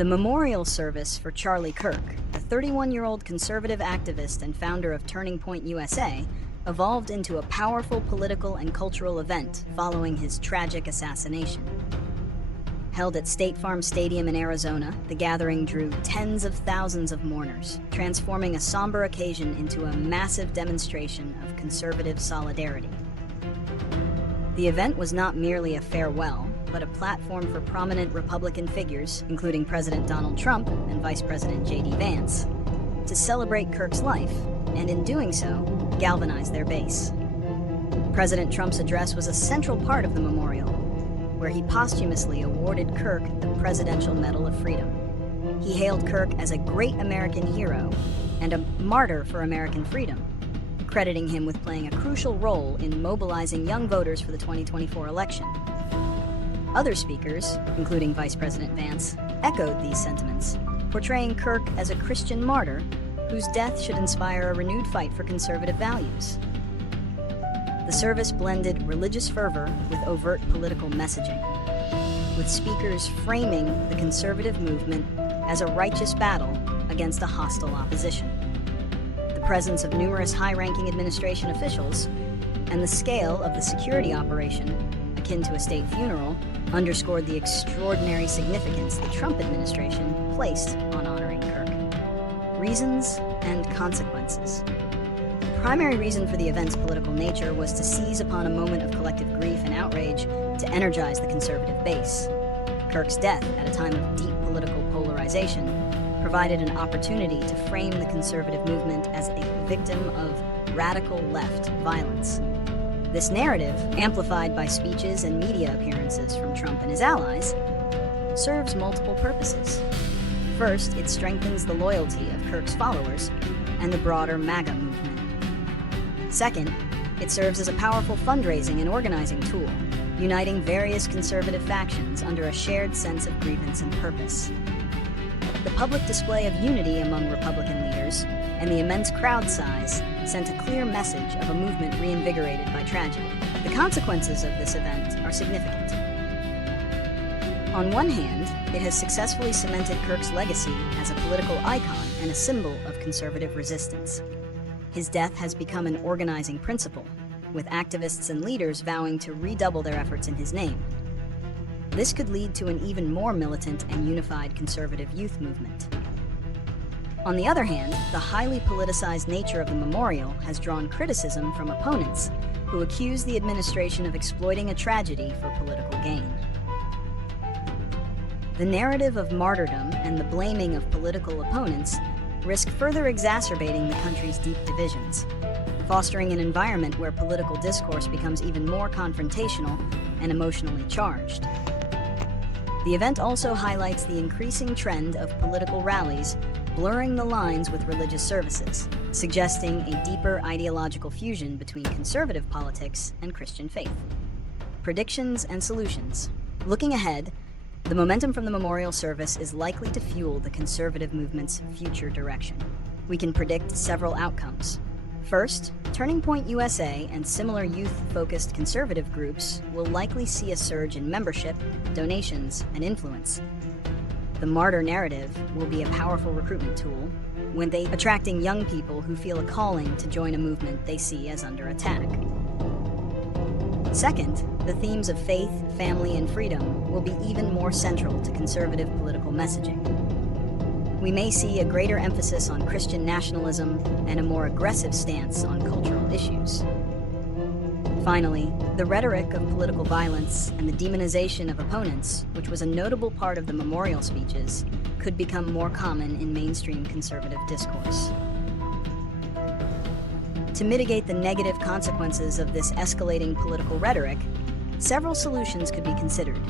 The memorial service for Charlie Kirk, the 31-year-old conservative activist and founder of Turning Point USA, evolved into a powerful political and cultural event following his tragic assassination. Held at State Farm Stadium in Arizona, the gathering drew tens of thousands of mourners, transforming a somber occasion into a massive demonstration of conservative solidarity. The event was not merely a farewell, but a platform for prominent Republican figures, including President Donald Trump and Vice President JD Vance, to celebrate Kirk's life, and in doing so, galvanize their base. President Trump's address was a central part of the memorial, where he posthumously awarded Kirk the Presidential Medal of Freedom. He hailed Kirk as a great American hero and a martyr for American freedom, crediting him with playing a crucial role in mobilizing young voters for the 2024 election. Other speakers, including Vice President Vance, echoed these sentiments, portraying Kirk as a Christian martyr whose death should inspire a renewed fight for conservative values. The service blended religious fervor with overt political messaging, with speakers framing the conservative movement as a righteous battle against a hostile opposition. The presence of numerous high-ranking administration officials and the scale of the security operation, akin to a state funeral, underscored the extraordinary significance the Trump administration placed on honoring Kirk. Reasons and consequences. The primary reason for the event's political nature was to seize upon a moment of collective grief and outrage to energize the conservative base. Kirk's death, at a time of deep political polarization, provided an opportunity to frame the conservative movement as a victim of radical left violence. This narrative, amplified by speeches and media appearances from Trump and his allies, serves multiple purposes. First, it strengthens the loyalty of Kirk's followers and the broader MAGA movement. Second, it serves as a powerful fundraising and organizing tool, uniting various conservative factions under a shared sense of grievance and purpose. The public display of unity among Republican leaders and the immense crowd size sent a clear message of a movement reinvigorated by tragedy. The consequences of this event are significant. On one hand, it has successfully cemented Kirk's legacy as a political icon and a symbol of conservative resistance. His death has become an organizing principle, with activists and leaders vowing to redouble their efforts in his name. This could lead to an even more militant and unified conservative youth movement. On the other hand, the highly politicized nature of the memorial has drawn criticism from opponents who accuse the administration of exploiting a tragedy for political gain. The narrative of martyrdom and the blaming of political opponents risk further exacerbating the country's deep divisions, fostering an environment where political discourse becomes even more confrontational and emotionally charged. The event also highlights the increasing trend of political rallies blurring the lines with religious services, suggesting a deeper ideological fusion between conservative politics and Christian faith. Predictions and solutions. Looking ahead, the momentum from the memorial service is likely to fuel the conservative movement's future direction. We can predict several outcomes. First, Turning Point USA and similar youth-focused conservative groups will likely see a surge in membership, donations, and influence. The martyr narrative will be a powerful recruitment tool, attracting young people who feel a calling to join a movement they see as under attack. Second, the themes of faith, family, and freedom will be even more central to conservative political messaging. We may see a greater emphasis on Christian nationalism and a more aggressive stance on cultural issues. Finally, the rhetoric of political violence and the demonization of opponents, which was a notable part of the memorial speeches, could become more common in mainstream conservative discourse. To mitigate the negative consequences of this escalating political rhetoric, several solutions could be considered.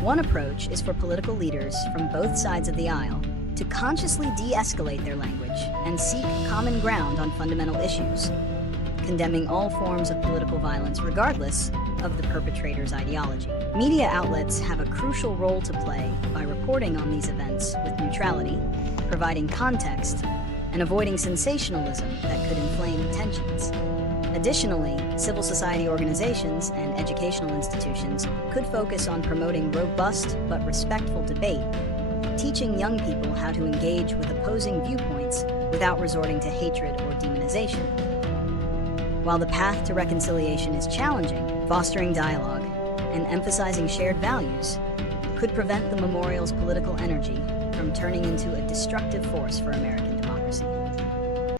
One approach is for political leaders from both sides of the aisle to consciously de-escalate their language and seek common ground on fundamental issues, condemning all forms of political violence regardless of the perpetrator's ideology. Media outlets have a crucial role to play by reporting on these events with neutrality, providing context, and avoiding sensationalism that could inflame tensions. Additionally, civil society organizations and educational institutions could focus on promoting robust but respectful debate, teaching young people how to engage with opposing viewpoints without resorting to hatred or demonization. While the path to reconciliation is challenging, fostering dialogue and emphasizing shared values could prevent the memorial's political energy from turning into a destructive force for American